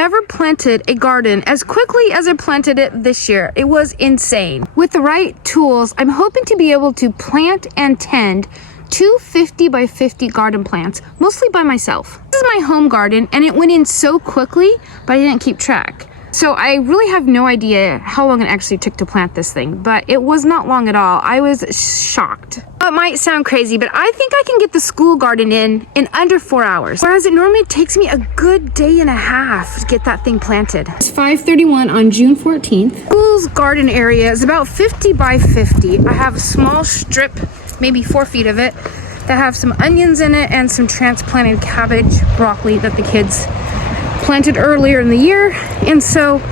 never planted a garden as quickly as I planted it this year. It was insane. With the right tools, I'm hoping to be able to plant and tend 250 by 50 garden plants, mostly by myself. This is my home garden and it went in so quickly, but I didn't keep track. So I really have no idea how long it actually took to plant this thing, but it was not long at all. I was shocked. It might sound crazy, but I think I can get the school garden in under 4 hours, whereas it normally takes me a good day and a half to get that thing planted. It's 5:31 on June 14th. School's garden area is about 50 by 50. I have a small strip, maybe 4 feet of it, that have some onions in it and some transplanted cabbage, broccoli that the kids planted earlier in the year, and so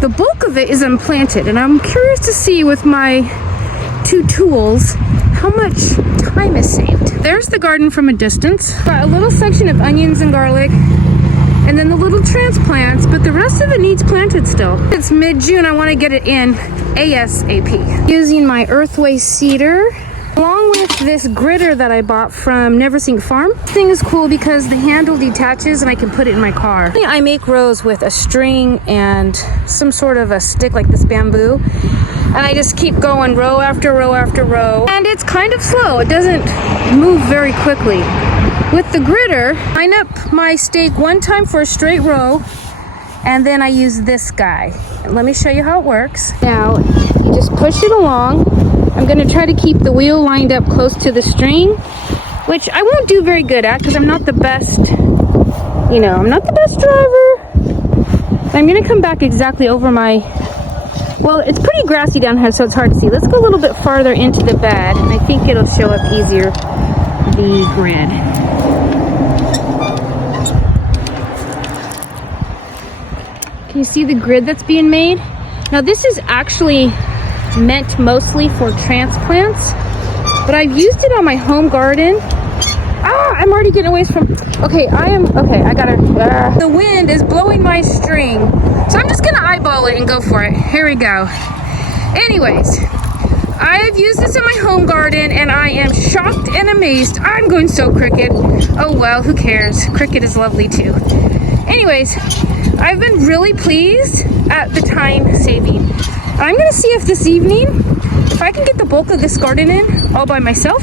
the bulk of it is unplanted, and I'm curious to see with my 2 tools how much time is saved. There's the garden from a distance. Got a little section of onions and garlic and then the little transplants, but the rest of it needs planted still. It's mid-June. I want to get it in ASAP. Using my Earthway seeder along with this gritter that I bought from Neversink Farm. This thing is cool because the handle detaches and I can put it in my car. I make rows with a string and some sort of a stick like this bamboo, and I just keep going row after row after row, and it's kind of slow. It doesn't move very quickly. With the gritter, I line up my stake one time for a straight row, and then I use this guy. Let me show you how it works. Now, you just push it along. I'm going to try to keep the wheel lined up close to the string, which I won't do very good at because I'm not the best, I'm not the best driver. I'm going to come back exactly over my, well, it's pretty grassy down here, so it's hard to see. Let's go a little bit farther into the bed, and I think it'll show up easier, the grid. Can you see the grid that's being made? Now this is actually meant mostly for transplants, but I've used it on my home garden. I'm already getting away from, the wind is blowing my string, so I'm just gonna eyeball it and go for it. Here we go. Anyways, I've used this in my home garden and I am shocked and amazed. I'm going so crooked. Oh well, who cares? Crooked is lovely too. Anyways, I've been really pleased at the time saving. I'm gonna see if this evening, if I can get the bulk of this garden in all by myself.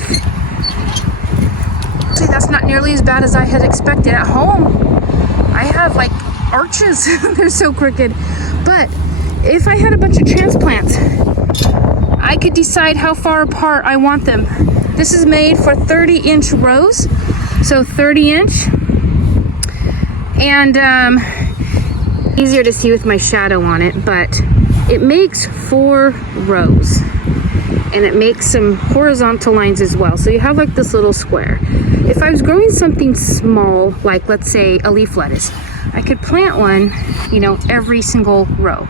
See, that's not nearly as bad as I had expected. At home, I have like arches. They're so crooked. But if I had a bunch of transplants, I could decide how far apart I want them. This is made for 30-inch rows, so 30-inch. And easier to see with my shadow on it, but it makes 4 rows and it makes some horizontal lines as well. So you have like this little square. If I was growing something small, like let's say a leaf lettuce, I could plant one, every single row.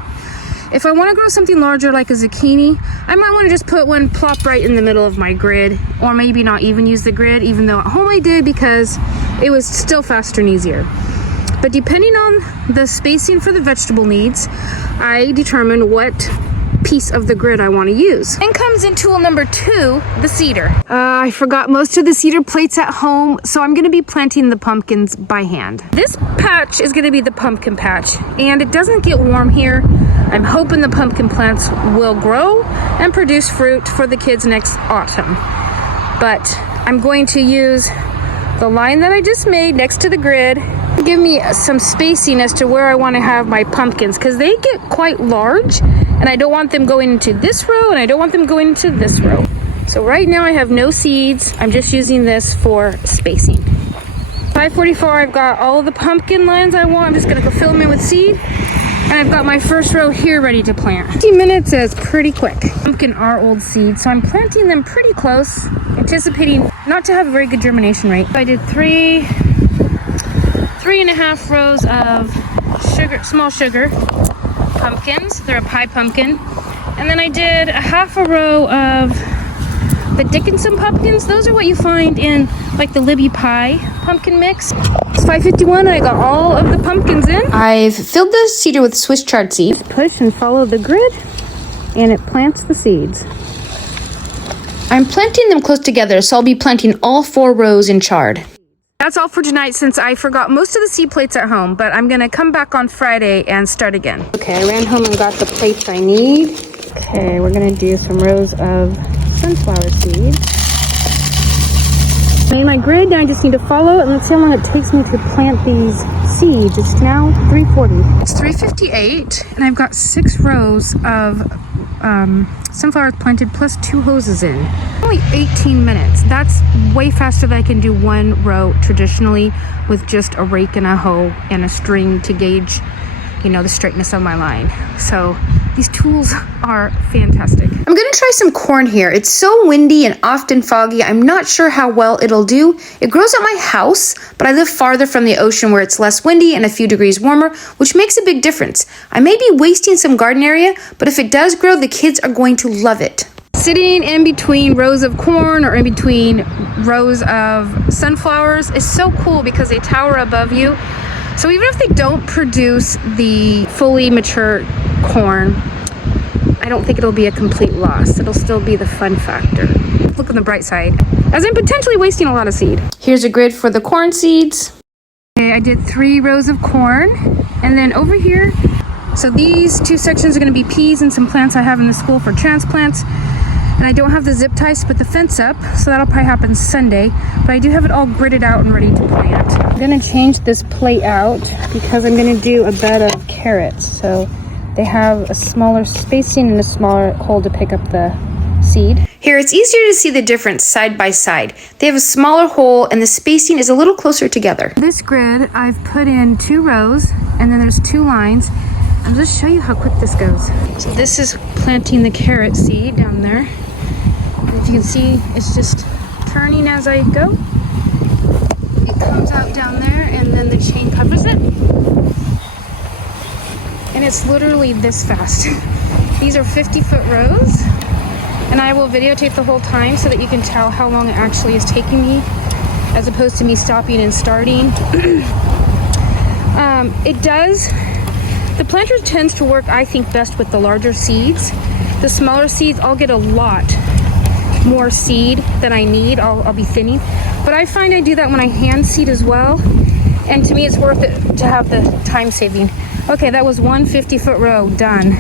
If I want to grow something larger like a zucchini, I might want to just put one plop right in the middle of my grid, or maybe not even use the grid, even though at home I did because it was still faster and easier. But depending on the spacing for the vegetable needs, I determine what piece of the grid I want to use. Then comes in tool number 2, the seeder. I forgot most of the seeder plates at home, so I'm going to be planting the pumpkins by hand. This patch is going to be the pumpkin patch, and it doesn't get warm here. I'm hoping the pumpkin plants will grow and produce fruit for the kids next autumn. But I'm going to use the line that I just made next to the grid. Give me some spacing as to where I want to have my pumpkins, because they get quite large and I don't want them going into this row and I don't want them going into this row. So right now I have no seeds. I'm just using this for spacing. 5:44, I've got all of the pumpkin lines I want. I'm just gonna go fill them in with seed, and I've got my first row here ready to plant. 15 minutes is pretty quick. Pumpkin are old seeds, so I'm planting them pretty close, anticipating not to have a very good germination rate. I did 3.5 rows of small sugar pumpkins. They're a pie pumpkin. And then I did a half a row of the Dickinson pumpkins. Those are what you find in like the Libby pie pumpkin mix. It's 5:51 and I got all of the pumpkins in. I've filled the seeder with Swiss chard seed. Push and follow the grid and it plants the seeds. I'm planting them close together, so I'll be planting all 4 rows in chard. that's all for tonight since I forgot most of the seed plates at home, but I'm gonna come back on Friday and start again. Okay, I ran home and got the plates I need. Okay, we're gonna do some rows of sunflower seeds. I made my grid, now I just need to follow it, and let's see how long it takes me to plant these seeds. It's now 3:40. It's 3:58, and I've got 6 rows of sunflowers planted plus 2 hoses in. Only 18 minutes. That's way faster than I can do 1 row traditionally with just a rake and a hoe and a string to gauge, you know, the straightness of my line. So these tools are fantastic. I'm gonna try some corn here. It's so windy and often foggy. I'm not sure how well it'll do. It grows at my house, but I live farther from the ocean where it's less windy and a few degrees warmer, which makes a big difference. I may be wasting some garden area, but if it does grow, the kids are going to love it. Sitting in between rows of corn or in between rows of sunflowers is so cool because they tower above you. So even if they don't produce the fully mature corn, I don't think it'll be a complete loss. It'll still be the fun factor. Look on the bright side, as I'm potentially wasting a lot of seed. Here's a grid for the corn seeds. Okay, I did 3 rows of corn, and then over here, so these 2 sections are gonna be peas and some plants I have in the school for transplants. And I don't have the zip ties to put the fence up, so that'll probably happen Sunday, but I do have it all gridded out and ready to plant. I'm gonna change this plate out because I'm gonna do a bed of carrots. So they have a smaller spacing and a smaller hole to pick up the seed. Here, it's easier to see the difference side by side. They have a smaller hole and the spacing is a little closer together. This grid, I've put in 2 rows and then there's 2 lines. I'll just show you how quick this goes. So this is planting the carrot seed down there. If you can see, it's just turning as I go. It comes out down there and then the chain covers it. And it's literally this fast. These are 50-foot rows, and I will videotape the whole time so that you can tell how long it actually is taking me as opposed to me stopping and starting. The planter tends to work, I think, best with the larger seeds. The smaller seeds, I'll get a lot more seed than I need. I'll be thinning, but I find I do that when I hand seed as well, and to me it's worth it to have the time saving. Okay, that was 1 50-foot row done.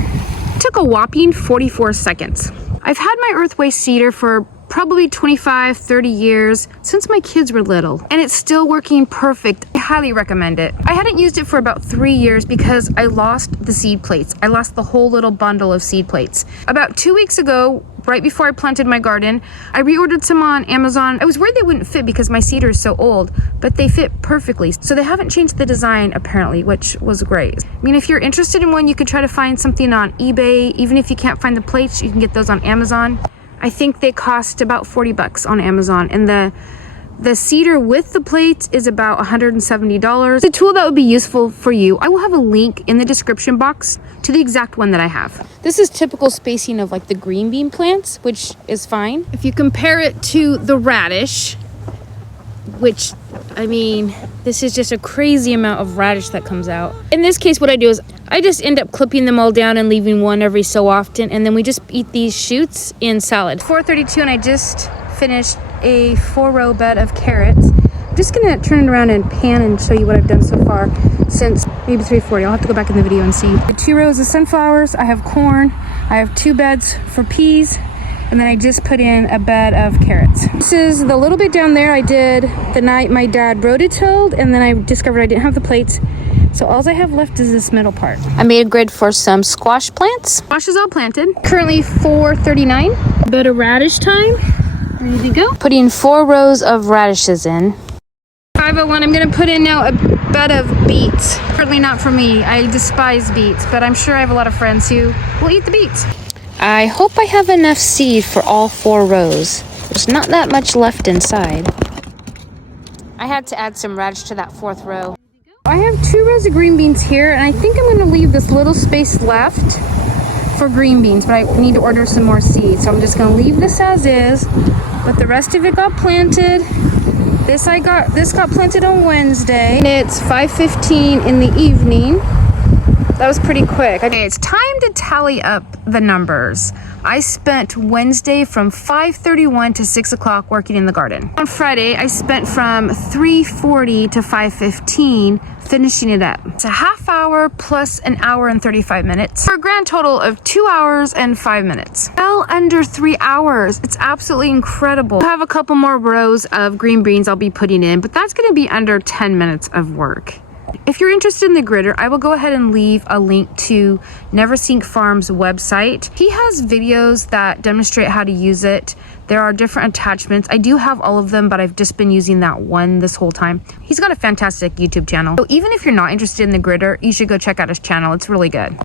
Took a whopping 44 seconds. I've had my Earthway seeder for probably 25, 30 years since my kids were little, and it's still working perfect. I highly recommend it. I hadn't used it for about 3 years because I lost the seed plates. I lost the whole little bundle of seed plates. About 2 weeks ago, right before I planted my garden, I reordered some on Amazon. I was worried they wouldn't fit because my cedar is so old, but they fit perfectly. So they haven't changed the design apparently, which was great. I mean, if you're interested in one, you could try to find something on eBay. Even if you can't find the plates, you can get those on Amazon. I think they cost about 40 bucks on Amazon, and the cedar with the plates is about $170. The tool that would be useful for you, I will have a link in the description box to the exact one that I have. This is typical spacing of like the green bean plants, which is fine. If you compare it to the radish, which, I mean, this is just a crazy amount of radish that comes out. In this case, what I do is I just end up clipping them all down and leaving one every so often, and then we just eat these shoots in salad. 4:32, and I just finished a 4-row bed of carrots. I'm just gonna turn it around and pan and show you what I've done so far since maybe 3:40. I'll have to go back in the video and see. The 2 rows of sunflowers, I have corn, I have 2 beds for peas, and then I just put in a bed of carrots. This is the little bit down there I did the night my dad rototilled, and then I discovered I didn't have the plates. So all I have left is this middle part. I made a grid for some squash plants. Squash is all planted. Currently 4:39. Bit of radish time. Ready to go. Putting 4 rows of radishes in. 5:01, I'm gonna put in now a bed of beets. Certainly not for me. I despise beets, but I'm sure I have a lot of friends who will eat the beets. I hope I have enough seed for all 4 rows. There's not that much left inside. I had to add some radish to that 4th row. I have 2 rows of green beans here, and I think I'm going to leave this little space left for green beans, but I need to order some more seeds. So I'm just going to leave this as is, but the rest of it got planted. This got planted on Wednesday. And it's 5:15 in the evening. That was pretty quick. Okay, it's time to tally up the numbers. I spent Wednesday from 5:31 to 6 o'clock working in the garden. On Friday, I spent from 3:40 to 5:15 finishing it up. It's a half hour plus an hour and 35 minutes for a grand total of 2 hours and 5 minutes. Well under 3 hours. It's absolutely incredible. I have a couple more rows of green beans I'll be putting in, but that's going to be under 10 minutes of work. If you're interested in the gritter, I will go ahead and leave a link to Neversink Farm's website. He has videos that demonstrate how to use it. There are different attachments. I do have all of them, but I've just been using that one this whole time. He's got a fantastic YouTube channel. So even if you're not interested in the gritter, you should go check out his channel. It's really good.